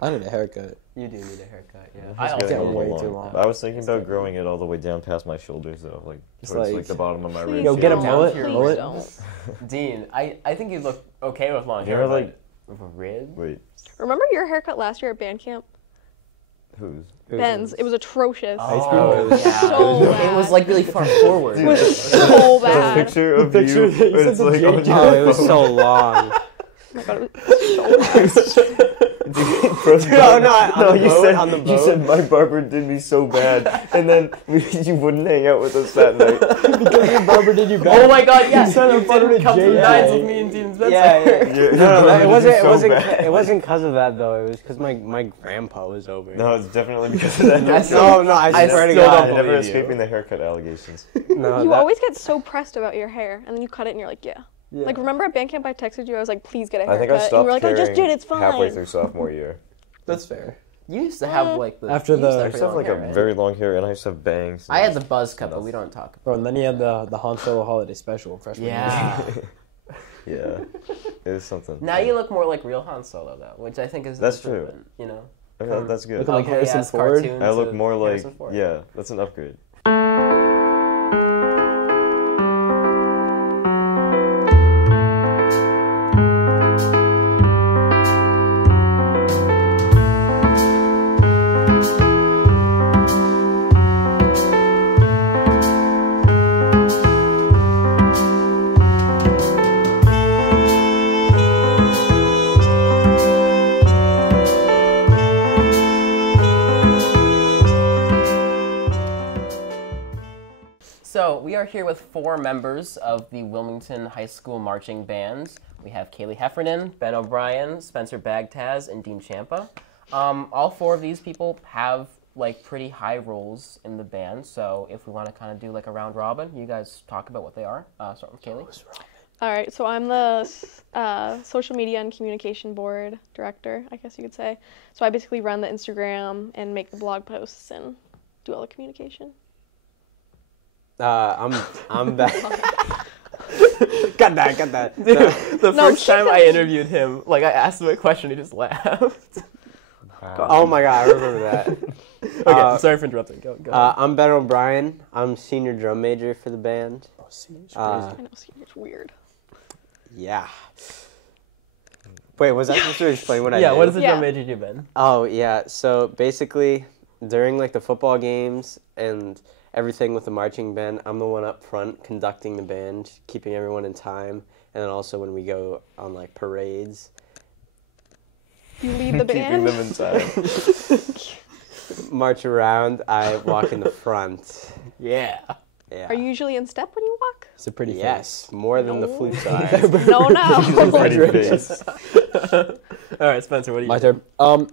I need a haircut. You do need a haircut, yeah. I It's getting way too long. I was thinking about growing it all the way down past my shoulders, though, like Just towards like- the bottom of my Please ribs. Yo, get a don't. mullet. Please Mullet. don't. Dean, I think you look okay with long You hair, know, like- but rib? Wait, Remember your haircut last year at band camp? who's? Ben's. It was atrocious. Oh, Yeah. So bad. It was like really far forward. It was so The bad. picture of The picture you. that you where it's sent like to on Jay. your Oh, it was phone. so long. Oh my god, it was so bad. No, you boat, said on the you boat. said my barber did me so bad, and then you wouldn't hang out with us that night. Because your barber did you bad. Oh my god, yes! You You didn't come to the Jay. nines with me and Dean Spencer. Your No, barber it wasn't. did It so wasn't. bad. It wasn't because of that though. It was because my grandpa was over. No, it's definitely because of that. No, I swear to still God. don't Never believe you. escaping the haircut allegations. No, You that- always get so pressed about your hair, and then you cut it, and you're like, yeah. Like, remember at band camp I texted you, I was like, please get a haircut. I think I and you stopped were like, oh, just caring did, it's fine. halfway through sophomore year. That's fair. You used to have like the After you used the- to I have used to have long like hair, a right? very long hair, and I used to have bangs. I had the buzz cut, but we don't talk about Bro, and then he had the Han Solo holiday special freshman year. Yeah. Yeah, it is something. Now you look more like real Han Solo, though, which I think is an That's true. improvement, you know? Okay, that's good. Looking like Harrison Ford. cartoon I look to more like, Harrison Ford. yeah, that's an upgrade. So we are here with 4 members of the Wilmington High School Marching Band. We have Kaylee Heffernan, Ben O'Brien, Spencer Bagtaz, and Dean Champa. All 4 of these people have like pretty high roles in the band. So if we want to kind of do like a round robin, you guys talk about what they are. Start with Kaylee. All right, so I'm the social media and communication board director, I guess you could say. So I basically run the Instagram and make the blog posts and do all the communication. I'm back. got that. The No, first time I interviewed him, like I asked him a question, he just laughed. Oh my God, I remember that. Okay, sorry for interrupting. Go. I'm Ben O'Brien. I'm senior drum major for the band. I know, it's weird. Yeah. Wait, was I supposed to explain what I did? Yeah, what does the Yeah. drum major do, Ben? Oh, yeah. So basically, during like the football games and everything with the marching band, I'm the one up front conducting the band, keeping everyone in time, and then also when we go on like parades, You lead the Keeping band. them inside. march around, I walk in the front. Yeah. Yeah. Are you usually in step when you walk? It's a pretty yes, more than the No. flute side. No. Pretty face. All right, Spencer, what do you My do? turn.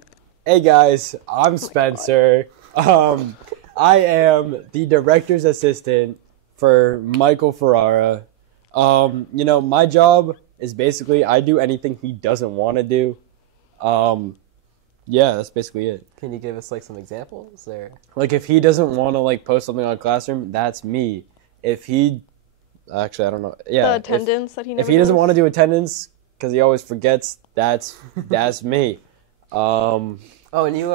Hey guys, I'm Spencer. I am the director's assistant for Michael Ferrara. My job is basically I do anything he doesn't want to do. Yeah, that's basically it. Can you give us like some examples or? Like if he doesn't want to like post something on Classroom, that's me. If he, actually I don't know. Yeah, The attendance that he never if he doesn't does? want to do attendance because he always forgets, that's me. Oh, and you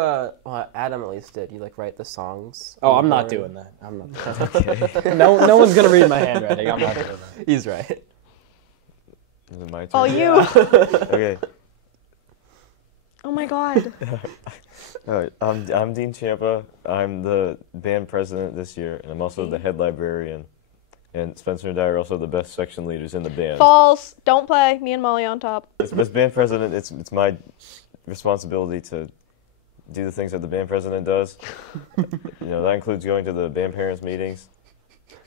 Adam at least did. You like write the songs. Oh, on I'm the not board? doing that. I'm not. No one's gonna read my handwriting. I'm not doing that. He's right. Is it my turn? Oh, you. Okay. Oh my God. All right. I'm Dean Champa. I'm the band president this year, and I'm also the head librarian. And Spencer and I are also the best section leaders in the band. False. Don't play. Me and Molly on top. As band president, it's my responsibility to do the things that the band president does. That includes going to the band parents meetings,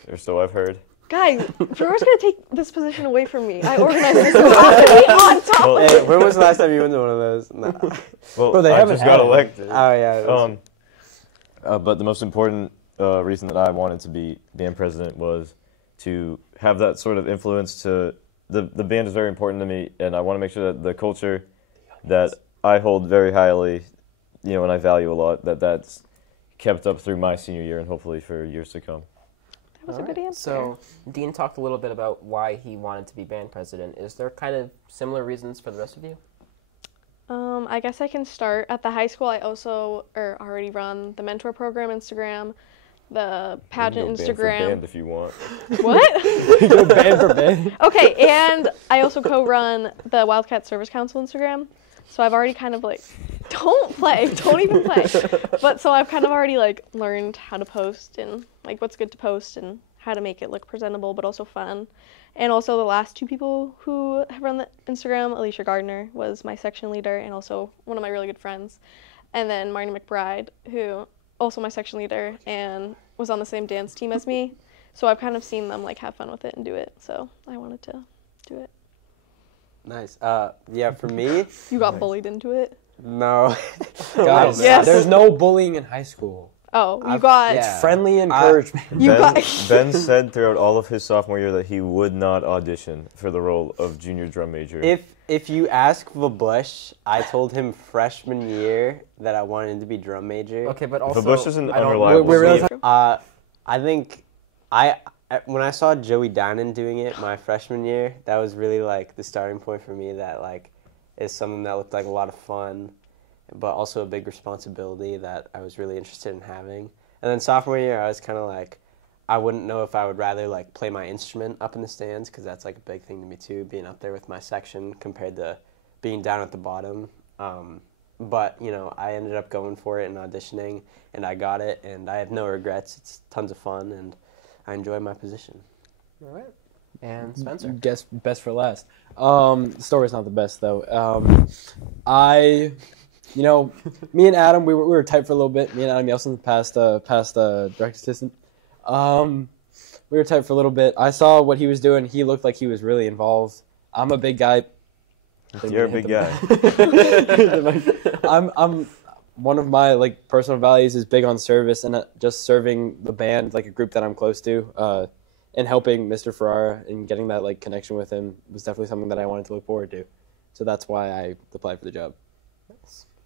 or so I've heard. Guys, Flora's gonna take this position away from me. I organized this. So I'm gonna be on top. Well, Hey, when was the last time you went to one of those? No. well, Bro, they I haven't just got had it. elected. Oh yeah. But the most important reason that I wanted to be band president was to have that sort of influence to the band is very important to me, and I want to make sure that the culture that I hold very highly, and I value a lot, that's kept up through my senior year and hopefully for years to come. That was a good answer. So Dean talked a little bit about why he wanted to be band president. Is there kind of similar reasons for the rest of you? I guess I can start. At the high school, I also already run the mentor program Instagram, the pageant You can go Instagram. band for band if you want. What? Go band for band. Okay, and I also co-run the Wildcat Service Council Instagram. So I've already kind of like, don't even play. But so I've kind of already like learned how to post and like what's good to post and how to make it look presentable but also fun. And also the last two people who have run the Instagram, Alicia Gardner was my section leader and also one of my really good friends. And then Marnie McBride, who also my section leader and was on the same dance team as me. So I've kind of seen them like have fun with it and do it. So I wanted to do it. Nice. Yeah, for me, You got bullied into it? no. Guys, Yes. there's no bullying in high school. Oh, you got... yeah. Friendly encouragement. You Ben, got... Ben said throughout all of his sophomore year that he would not audition for the role of junior drum major. If you ask Vabush, I told him freshman year that I wanted to be drum major. Okay, but also Bush is an I don't- unreliable We're really source. I think when I saw Joey Dinan doing it my freshman year, that was really like the starting point for me. That like is something that looked like a lot of fun, but also a big responsibility that I was really interested in having. And then sophomore year, I was kind of like, I wouldn't know if I would rather like play my instrument up in the stands because that's like a big thing to me too, being up there with my section compared to being down at the bottom. But you know, I ended up going for it and auditioning, and I got it, and I have no regrets. It's tons of fun, and I enjoy my position. All right. And Spencer. Guess best for last. The story's not the best though. Me and Adam, we were tight for a little bit. Me and Adam Yelson, past direct assistant. We were tight for a little bit. I saw what he was doing. He looked like he was really involved. I'm a big guy. You're a big guy. I'm one of my like personal values is big on service and just serving the band, like a group that I'm close to, and helping Mr. Ferrara and getting that like connection with him was definitely something that I wanted to look forward to. So that's why I applied for the job.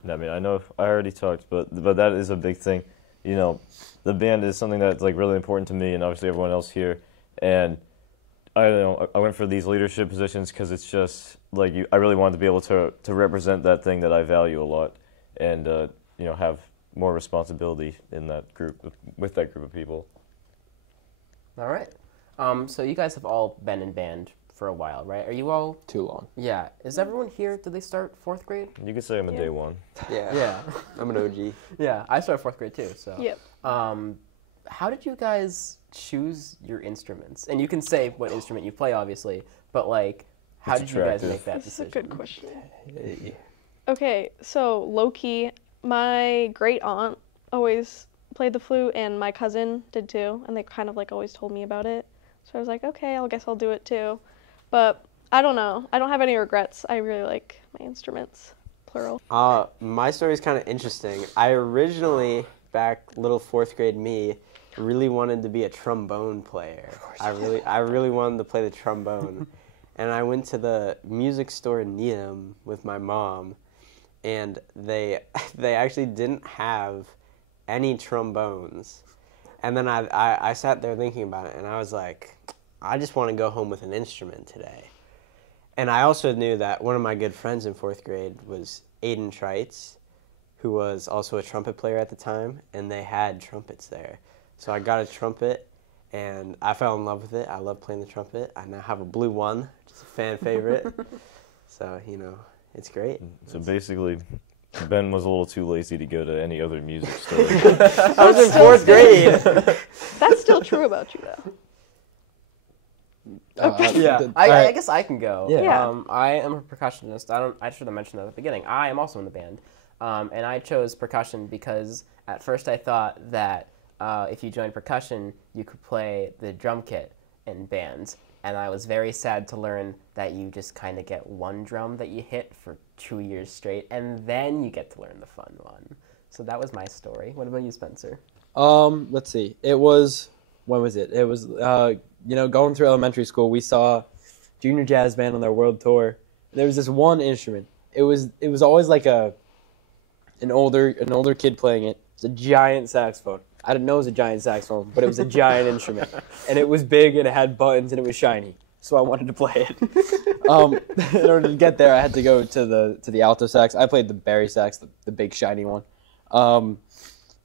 I mean, I know I already talked, but that is a big thing. You know, the band is something that's like really important to me and obviously everyone else here. And I went for these leadership positions because it's just like I really wanted to be able to represent that thing that I value a lot, and have more responsibility in that group with that group of people. All right. So you guys have all been in band for a while, right? Are you all? Too long. Yeah. Is everyone here? Did they start 4th grade? You could say I'm a day one. Yeah. Yeah. I'm an OG. Yeah. I started 4th grade too. So. Yep. How did you guys choose your instruments? And you can say what instrument you play, obviously, but like, how It's did you guys attractive. make that This is a decision? good question. Okay, so low-key, my great aunt always played the flute, and my cousin did too, and they kind of like always told me about it. So I was like, okay, I guess I'll do it too. But I don't know. I don't have any regrets. I really like my instruments, plural. My story is kind of interesting. I originally, back little 4th grade me, really wanted to be a trombone player. I really wanted to play the trombone. And I went to the music store in Needham with my mom, and they actually didn't have any trombones. And then I sat there thinking about it, and I was like, I just want to go home with an instrument today. And I also knew that one of my good friends in 4th grade was Aiden Trites, who was also a trumpet player at the time, and they had trumpets there. So I got a trumpet, and I fell in love with it. I love playing the trumpet. I now have a blue one, which is a fan favorite. So, it's great. So basically, Ben was a little too lazy to go to any other music store. I was in 4th grade. That's still true about you, though. Yeah, I Alright. guess I can go. Yeah. I am a percussionist. I should have mentioned that at the beginning. I am also in the band, and I chose percussion because at first I thought that if you joined percussion, you could play the drum kit in bands, and I was very sad to learn that you just kind of get one drum that you hit for 2 years straight, and then you get to learn the fun one. So that was my story. What about you, Spencer? Let's see. When was it? It was, going through elementary school, we saw Junior Jazz Band on their world tour. There was this one instrument. It was always like an older kid playing it. It's a giant saxophone. I didn't know it was a giant saxophone, but it was a giant instrument. And it was big, and it had buttons, and it was shiny. so I wanted to play it. In order to get there, I had to go to the alto sax. I played the Barry sax, the big shiny one.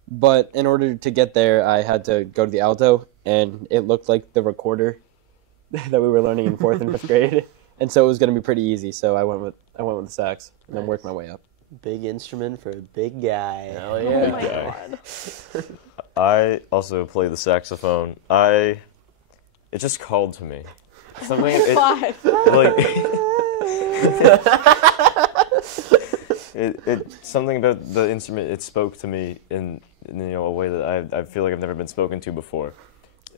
But in order to get there, I had to go to the alto, and it looked like the recorder that we were learning in 4th and 5th grade, and so it was going to be pretty easy. So I went with the sax, and then worked my way up. Big instrument for a big guy. Hell Oh yeah. my god. I also play the saxophone. It just called to me. Something Five. something about the instrument. It spoke to me in a way that I feel like I've never been spoken to before,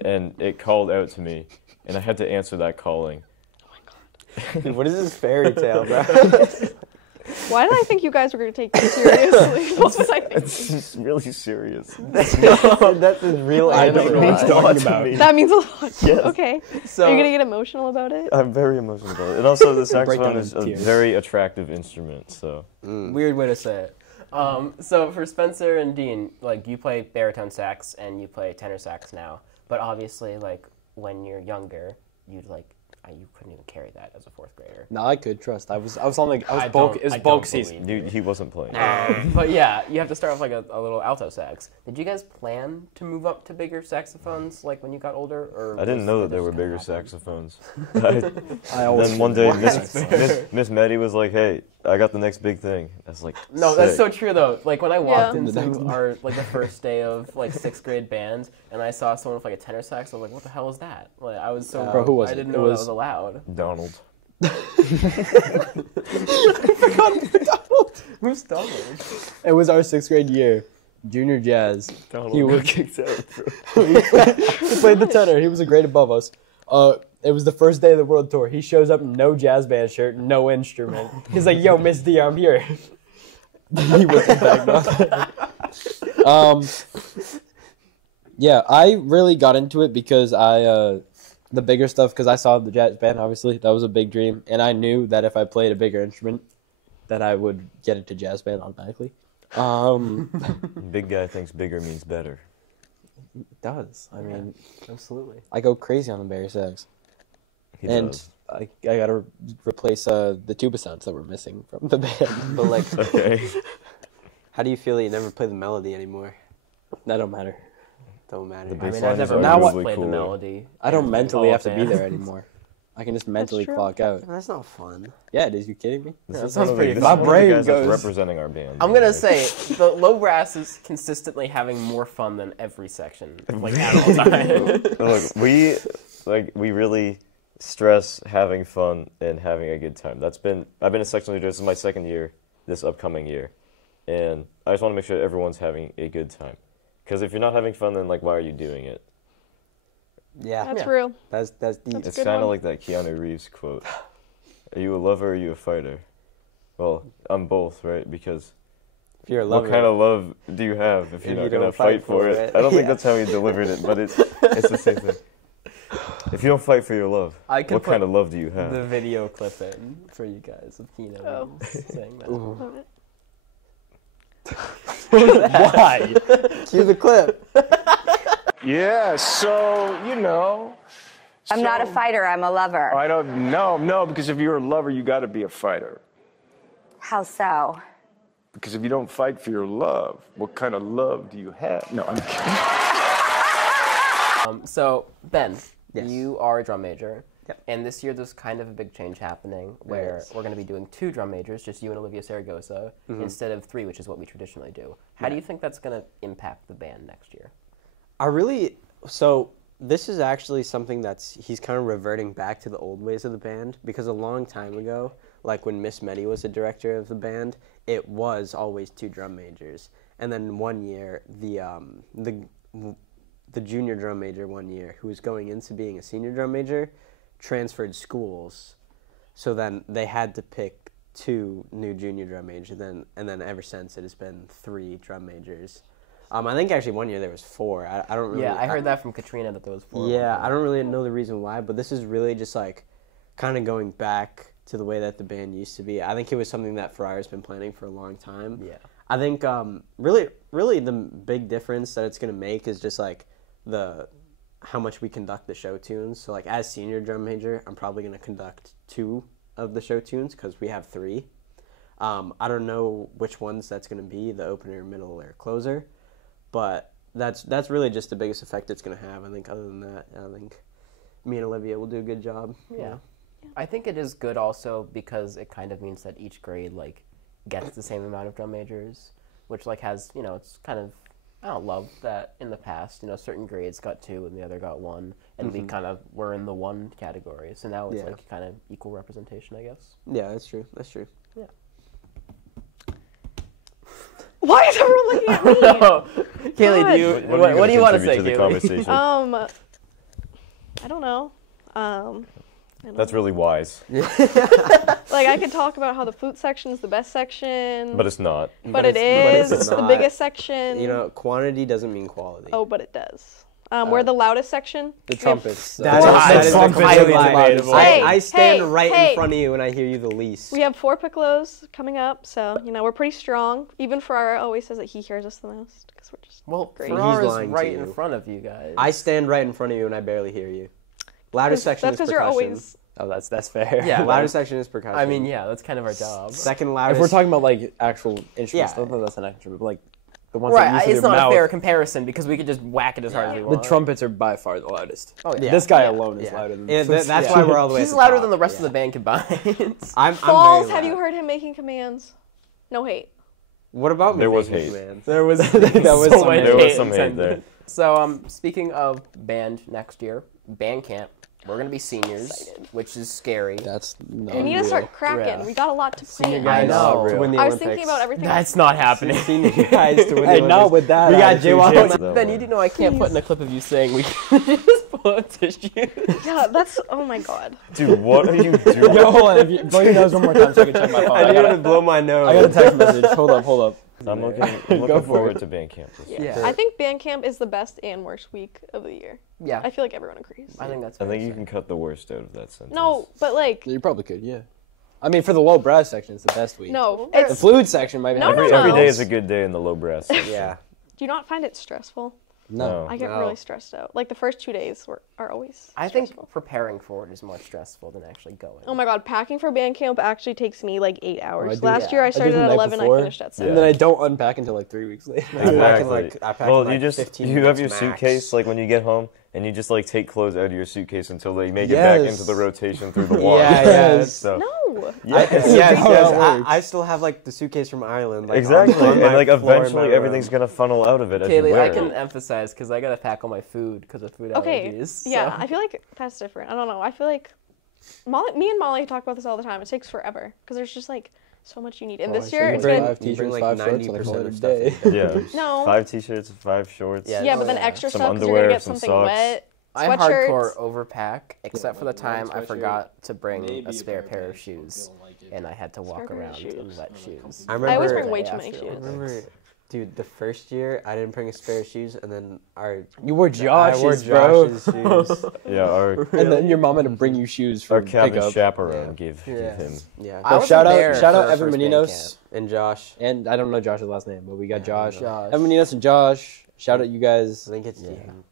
and it called out to me, and I had to answer that calling. What is this fairy tale, bro? Why did I think you guys were going to take this seriously? What was I thinking? It's really serious. That's a real I don't answer. know what you're talking about. That means a lot. Yes. Okay. So Are you going to get emotional about it? I'm very emotional about it. And also, the Break saxophone down is into a tears. very attractive instrument. So weird way to say it. So for Spencer and Dean, like you play baritone sax and you play tenor sax now, but obviously, like when you're younger, you couldn't even carry that as a 4th grader. No, I could trust. I was on like I bulk. don't- It was I bulk don't season. believe he wasn't playing. But yeah, you have to start off like a little alto sax. Did you guys plan to move up to bigger saxophones like when you got older, or I didn't was know it that there just were kinda bigger happened? saxophones. I always Then one day, What? Miss Maddie was like, "Hey, I got the next big thing." I was like, No, that's "Sick." so true though. Like when I walked Yeah. into our like the first day of like 6th grade band, and I saw someone with like a tenor sax, I was like, "What the hell is that?" Like I was so Bro, who was I it? didn't It know that was- was allowed. Donald. Who's Donald? It was our 6th grade year, junior jazz. Donald He got was kicked out, bro. he played the tenor. He was a grade above us. It was the first day of the world tour. He shows up in no jazz band shirt, no instrument. He's like, "Yo, Miss D, I'm here." He wasn't back then. Yeah, I really got into it because the bigger stuff, because I saw the jazz band, obviously. That was a big dream. And I knew that if I played a bigger instrument, that I would get into jazz band automatically. Big guy thinks bigger means better. It does. I mean, Absolutely. I go crazy on the Barry sax. He And does. I gotta replace the tuba sounds that were missing from the band. But like, Okay. how do you feel that you never play the melody anymore? That don't matter. Don't matter. The I bass mean, line I've is never Now once what- played the cool. melody. I don't in mentally all have to be band. there anymore. I can just mentally true. clock out. That's not fun. Yeah, it is. You kidding me? This Yeah, is sounds one of pretty the- fun. this is one of the My brain guys that's goes- representing our band. I'm gonna Like, say the low brass is consistently having more fun than every section, like at all times. Look, we really stress having fun and having a good time. I've been a section leader. This is my 2nd year, this upcoming year, and I just want to make sure everyone's having a good time. Because if you're not having fun, then like, why are you doing it? Yeah, That's Yeah. real. that's deep. That's It's good kind of one. like that Keanu Reeves quote. Are you a lover or are you a fighter? Well, I'm both, right? Because If you're a lover, what kind of love do you have if you're If not you going to don't fight fight for for it? it. I don't think Yeah. that's how he delivered it, but it's the same thing. If you don't fight for your love, I could what put kind of love do you have? the video clip in for you guys of Keno Oh. saying that. Love it. Why? cue the clip. Yeah, so, you know. I'm not a fighter, I'm a lover. I don't know, no, because if you're a lover, you got to be a fighter. How so? Because if you don't fight for your love, what kind of love do you have? No, I'm kidding. So Ben, Yes. you are a drum major. Yep. And this year there's kind of a big change happening where is. we're going to be doing 2 drum majors, just you and Olivia Saragosa, instead of 3, which is what we traditionally do. How do you think that's going to impact the band next year? So this is actually something he's kind of reverting back to the old ways of the band, because a long time ago, like when Miss Meddy was the director of the band, it was always 2 drum majors. And then one year, the junior drum major one year, who was going into being a senior drum major, transferred schools. So then they had to pick 2 new junior drum majors, and then ever since it has been 3 drum majors. I think actually one year there was 4. I don't really. Yeah, I heard that from Katrina that there was 4. Yeah, I don't really know the reason why, but this is really just like kind of going back to the way that the band used to be. I think it was something that Ferrara's been planning for a long time. Yeah. I think really the big difference that it's going to make is just like how much we conduct the show tunes. So like as senior drum major, I'm probably going to conduct 2 of the show tunes because we have 3. I don't know which ones that's going to be, the opener, middle, or closer, but that's really just the biggest effect it's going to have. I think other than that, I think me and Olivia will do a good job. Yeah. I think it is good also because it kind of means that each grade like gets the same amount of drum majors, which like has, it's kind of, I don't love that in the past, certain grades got 2 and the other got 1, and we kind of were in the 1 category. So now it's like kind of equal representation, I guess. Yeah, that's true. Yeah. Why is everyone looking at me? Kaylee, what do you want to say, Kaylee? I don't know. That's really wise. Like, I could talk about how the flute section is the best section. But it's not. But it is. it's the not. biggest section. Quantity doesn't mean quality. Oh, but it does. We're the loudest section. The trumpets. That is highly highly debatable. I stand right hey. in front of you and I hear you the least. We have 4 piccolos coming up, so, we're pretty strong. Even Ferrara always says that he hears us the most, because we're just great. Ferrara's lying to right you. in front of you guys. I stand right in front of you and I barely hear you. Loudest section That's is because percussion. you're always... Oh, that's fair. Yeah. Loudest section is percussion. I mean, yeah, that's kind of our job. Second loudest. If we're talking about like actual instruments, Yeah. I don't think that's an instrument, but like the ones that Right, use it's your not mouth. a fair comparison because we could just whack it as hard as we The want. trumpets are by far the loudest. Oh, yeah. This guy Yeah. alone is louder than that's why we're all the way. He's at the louder top. than the rest Yeah. of the band combined. I'm Falls, very have you loud. heard him making commands? No hate. What about me? There was making hate. commands? There was was some hate. There was some hate there. So, speaking of band next year, band camp, we're going to be seniors, which is scary. That's not We need to real. start cracking. Yeah. We got a lot to plan. guys. I know. To win the I was Olympics. thinking about everything. That's not happening. Senior guys to win the Hey, Olympics. not with that. We got attitude, J-Wall. Jim. Ben, you do know I can't put in a clip of you saying we can just pull out tissues. Yeah, that's... Oh, my God. Dude, what are you doing? Yo, hold on. If you blow your nose one more time so I can check my phone. I needed to blow my nose. I got a text message. Hold up. I'm looking forward to band camp. Yeah. I think band camp is the best and worst week of the year. Yeah. I feel like everyone agrees. I think that's I fair think to you say. can cut the worst out of that sentence. No, but like... You probably could, yeah. I mean, for the low brass section, it's the best week. No, The it's... fluid section might be No, Every no. day is a good day in the low brass section. Yeah. Do you not find it stressful? No. I get No. really stressed out. Like, the first 2 days are always I think stressful. preparing for it is more stressful than actually going. Oh my God, packing for band camp actually takes me like 8 hours. do- Last year I I do started the at night 11, before, I finished at 7. And then I don't unpack until like 3 weeks later. I pack Well, like you just 15 you have your minutes max. suitcase like when you get home, and you just like take clothes out of your suitcase until they make it back Yes. into the rotation through the wash. Yeah. So, No! Yes. I still have like the suitcase from Ireland. Like, exactly, on and my like floor in my eventually room. everything's gonna funnel out of it as you Kaylee, wear I it. can emphasize because I gotta pack all my food because of food Okay, allergies. yeah, so. I feel like that's different. I don't know. I feel like me and Molly talk about this all the time. It takes forever because there's just like so much you need. And this year, You it's bring been... 5 you bring, t-shirts, like, 5 shorts, 90% and a of stuff day. you Yeah. No. 5 t-shirts, 5 shorts. Yeah. Yeah, but then Yeah. extra Some stuff because you're underwear, gonna get some something socks. wet. I Sweatshirts. hardcore overpack, except for the time I sweatshirt, forgot to bring maybe a spare pair of pants, shoes, don't like it. and I had to walk pair of around in shoes. wet shoes. I remember. I always bring Day way too many after shoes. I remember, dude, the first year I didn't bring a spare of shoes, and then You wore I wore Josh's, bro. Josh's shoes. Yeah, our And then your mom had to bring you shoes for cabin pickup. chaperone Yeah. gave Yeah. him. Yeah. I So wasn't shout there out for Evan first band Meninos. And Josh. And I don't know Josh's last name, but we got Josh. Josh. Evan Meninos and Josh. Shout out you I guys. think it's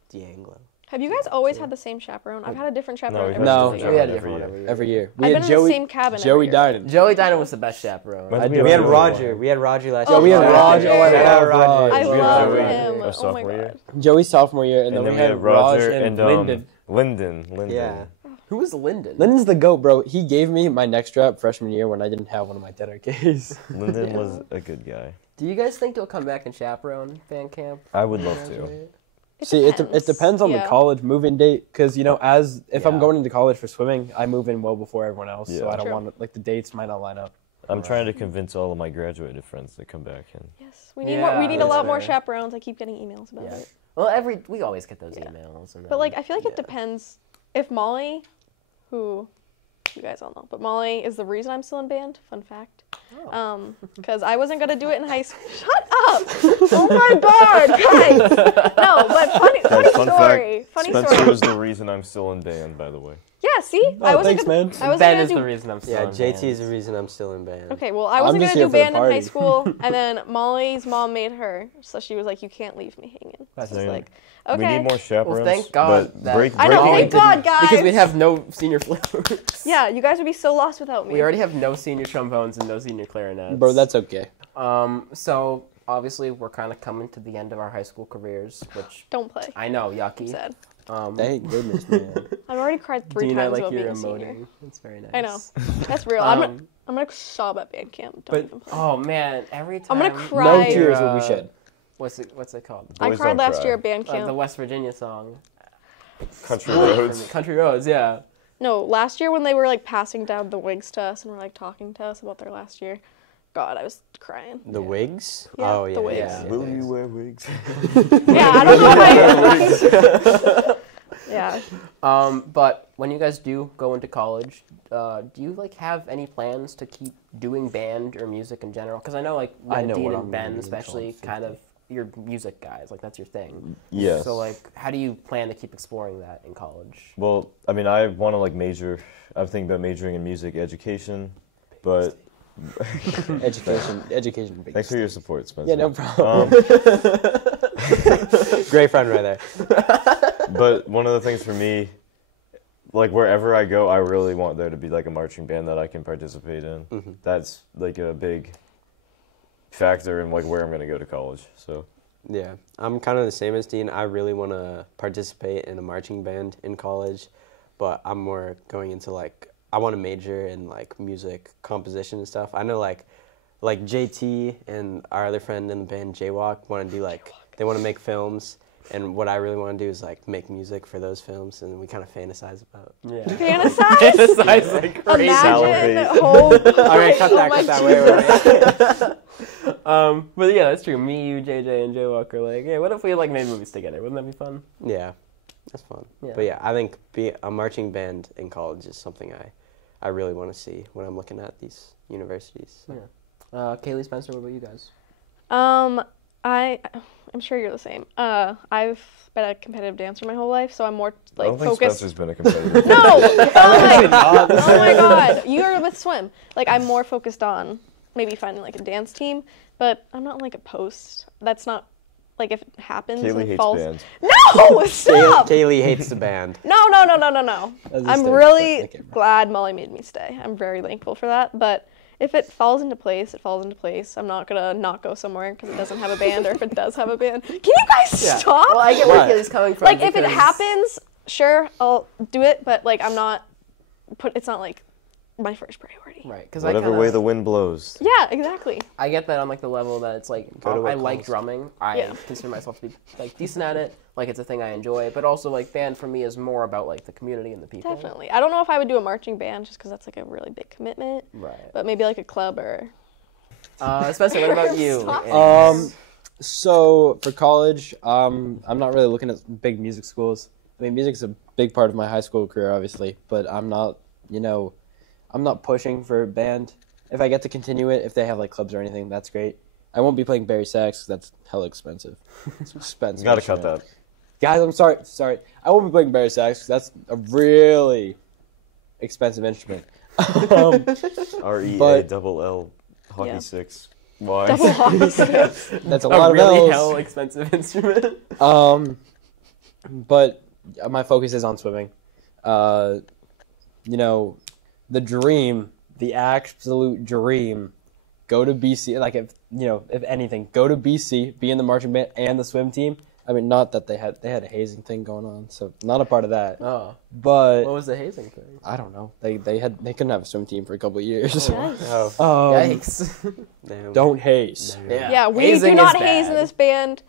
D'Anglo. Have you guys always had the same chaperone? I've had a different chaperone we every No. had single We year. had a different one every every year. Every year. We I've had been in Joey, the same cabin every Joey year. Dynan. Joey Dynan was the best chaperone. When did do We had Yeah. Roger. We had Roger last Yeah, year. we had Oh, Raj. Oh, I Roger. love Roger. Raj. I We had love Joey him. our Oh my sophomore year. God. Joey sophomore year, and And then then we had Raj and Lyndon. Lyndon. Yeah. Who was Lyndon? Lyndon's the GOAT, bro. He gave me my neck strap freshman year when I didn't have one of my dead arcades. Lyndon was a good guy. Do you guys think they'll come back and chaperone band camp? I would love to. See, it depends on the Yeah. college move-in date, because you know, if I'm Yeah. going into college for swimming, I move in well before everyone else, so Yeah. I don't True. want like the dates might not line up. I'm trying to convince all of my graduated friends to come back and Yes, we need Yeah, more. We need a that's lot more fair. chaperones. I keep getting emails about Yeah. it. Well, we always get those emails. And But then- like, I feel like yeah. it depends. If Molly, who you guys all know, but Molly is the reason I'm still in band. Fun fact. Because I wasn't gonna do it in high school. Shut up! Oh my God, guys! No, but funny fun story. fact, Funny Spencer story. is the reason I'm still in band, by the way. Yeah, see, I Oh, wasn't thanks, gonna, man. I wasn't Ben gonna is do. the reason I'm still Yeah, in JT band. is the reason I'm still in band. Okay, well, I wasn't just gonna here do for the band in high party. school, and then Molly's mom made her, so she was like, "You can't leave me hanging." That's Dang. Like, We okay. need more chaperones. Well, thank God But that- break, I know, breaking thank it- God, guys. Because we have no senior flutes. Yeah, you guys would be so lost without me. We already have no senior trombones and no senior clarinets. Bro, that's okay. So obviously we're kind of coming to the end of our high school careers, which Don't play. I know, yucky. I'm sad. Thank goodness, man. I've already cried 3 Dina, times like about being you're a senior. emoting. It's very nice. I know. That's real. Um, I'm gonna sob at band camp. Don't But even play. oh man, every time I'm gonna No cry. tears will be shed. What's it called? I Boys cried don't last cry. year at band camp. The West Virginia song. Country roads. Country Roads, yeah. No, last year when they were like passing down the wigs to us and were like talking to us about their last year, God, I was crying. The wigs? Yeah, Oh, the yeah. wigs. yeah, Will yeah. you wear wigs? Yeah, I don't know if I. Yeah. But when you guys do go into college, do you like have any plans to keep doing band or music in general? Because I know like I know Dean what and I'm Ben gonna do in especially college. kind of you're music guys, like that's your thing. Yes. So like, how do you plan to keep exploring that in college? Well, I mean, I want to like major. I'm thinking about majoring in music education, but Education. thanks for your support, Spencer. Yeah, no problem. Great friend right there. But one of the things for me, like wherever I go, I really want there to be like a marching band that I can participate in. That's like a big factor in like where I'm gonna go to college. So Yeah, I'm kind of the same as Dean. I really want to participate in a marching band in college, but I'm more going into like I want to major in like music composition and stuff. I know like JT and our other friend in the band Jaywalk want to do like they want to make films, and what I really want to do is like make music for those films, and we kind of fantasize about. Yeah. Fantasize. Fantasize like crazy. Imagine. Salivate. Hope. All right, cut that. Cut that. Wait. But yeah, that's true. Me, you, JJ, and Jaywalk are like, hey, what if we like made movies together? Wouldn't that be fun? Yeah, that's fun. Yeah. But yeah, I think be a marching band in college is something I really want to see when I'm looking at these universities. So. Yeah. Kaylee, Spencer, what about you guys? I'm sure you're the same. I've been a competitive dancer my whole life, so I'm more I don't like think focused. Spencer's been a competitor. No, God. Oh my God, you're with swim. Like I'm more focused on maybe finding like a dance team, but I'm not like opposed. That's not like if it happens. and Kaylee it hates falls. bands. No, stop. Kaylee hates the band. No. That's a I'm stereotype. really Okay. glad Molly made me stay. I'm very thankful for that. But if it falls into place, it falls into place. I'm not gonna not go somewhere because it doesn't have a band, or if it does have a band. Can you guys stop? Well, I get where Kaylee's coming from. Like if it because- happens, sure, I'll do it. But like I'm not it's not like my first priority. Right, because Whatever way the wind blows. Yeah, exactly. I get that on like the level that it's like Go to what I like calls. drumming. I Yeah. consider myself to be like decent at it. Like it's a thing I enjoy, but also like band for me is more about like the community and the people. Definitely. I don't know if I would do a marching band just because that's like a really big commitment. Right. But maybe like a club or. Spencer, what about you? Stop. So for college, I'm not really looking at big music schools. I mean, music's a big part of my high school career, obviously, but I'm not pushing for a band. If I get to continue it, if they have like clubs or anything, that's great. I won't be playing Barry sax 'cause that's hella expensive. It's expensive. You gotta cut that. Guys, I'm sorry. I won't be playing Barry sax 'cause that's a really expensive instrument. REA But- double L hockey Yeah. 6. Why? Double hockey sticks. That's a A lot of really L's. hell expensive instrument. But my focus is on swimming. The dream, the absolute dream, go to BC. Like if anything, go to BC, be in the marching band and the swim team. I mean, not that they had a hazing thing going on, so not a part of that. Oh, But what was the hazing thing? I don't know. They couldn't have a swim team for a couple of years. Oh, Yikes. damn. Don't haze. Yeah, we Hazing do not is haze in bad. this band.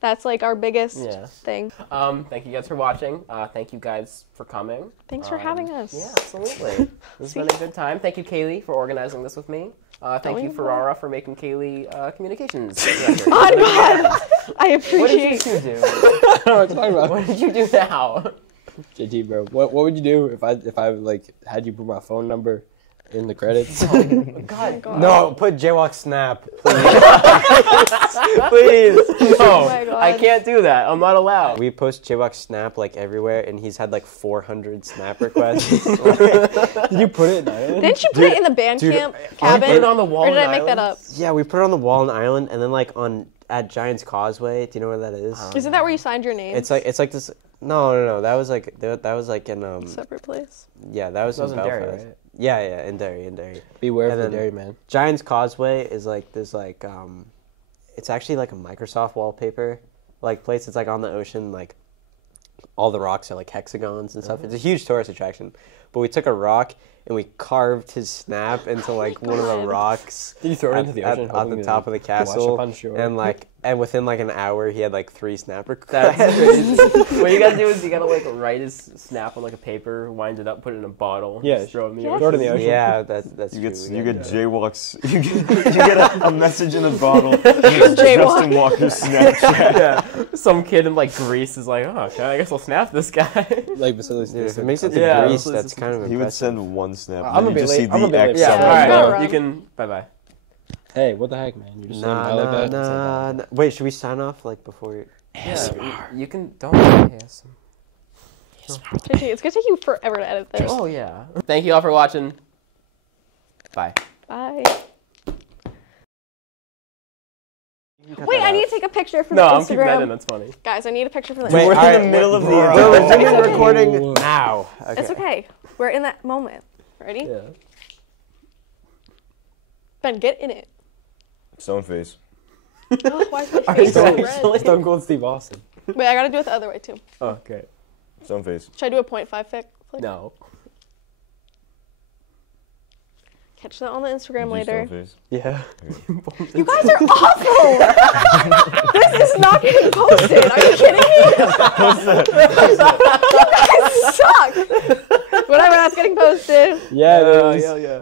That's like our biggest Yeah. thing. Thank you guys for watching. Thank you guys for coming. Thanks for having us. Yeah, absolutely. This has been a good time. Thank you, Kaylee, for organizing this with me. Thank you, Ferrara, for making Kaylee communications director. Oh God, I What did you appreciate. two do? I don't know what you're talking about. What did you do now? JT, bro, what would you do if I like had you put my phone number in the credits? God, No, put Jaywalk Snap, please. no, Oh my God. I can't do that. I'm not allowed. We post Jaywalk Snap like everywhere, and he's had like 400 Snap requests. Did you put it in? Didn't you put it in the band camp cabin? put it on the wall Or did in I make that Islands? up? Yeah, we put it on the wall on Island, and then like on at Giants Causeway. Do you know where that is? Isn't that where you signed your name? It's like this. No. That was like in Separate place. Yeah, that was That was in in Derry, Belfast. right? Yeah, in Derry. Beware And of the then- dairy man. Giants Causeway is like this it's actually like a Microsoft wallpaper place. It's like on the ocean, like all the rocks are like hexagons and stuff. It's a huge tourist attraction. But we took a rock and we carved his snap into like one of the rocks. Did you throw it into the ocean? at the top of the wash castle? up on shore? And within like an hour, he had like 3 snapper That's crabs. crazy. What you gotta do is you gotta like write his snap on like a paper, wind it up, put it in a bottle, and Yeah, just throw it in the yeah. ocean. Throw it in the ocean. Yeah, that's You true. get We you got get that. jaywalks. You get a message in a bottle. And it's Justin Walker's Snapchat. Yeah, some kid in like Greece is like, oh, okay, I guess I'll snap this guy. Like Vasily Dude, if it Snapchat. makes it to Yeah, Greece, that's- that's kind of He would impressive. send one snap. I'm And gonna you be just late- see I'm gonna the be late. X. Yeah, Yeah, all you right, gotta well, run. you can. Bye bye. Hey, what the heck, man? You're just saying Nah, bye like that? nah. Wait, should we sign off before? Yeah, you can don't. Yes. JT, it's gonna take you forever to edit this. Oh yeah. Thank you all for watching. Bye. Bye. Wait, I need to take a picture for No, the I'm keeping that in. Instagram. That's funny. Guys, I need a picture for the Wait, We're Instagram. in the middle of the We're resuming okay. recording now. Okay. It's okay. We're in that moment. Ready? Yeah. Ben, get in it. Stone face. Oh, why is my Are face you so actually? red? Stone Cold Steve Austin. Wait, I gotta do it the other way too. Oh, okay. Stone face. Should I do a 0.5 flick? No. Catch that on the Instagram Do later. Stone face. Yeah. You guys are awful! This is not getting posted. Are you kidding me? You guys suck! Whatever, that's getting posted. Yeah, it is. Yeah.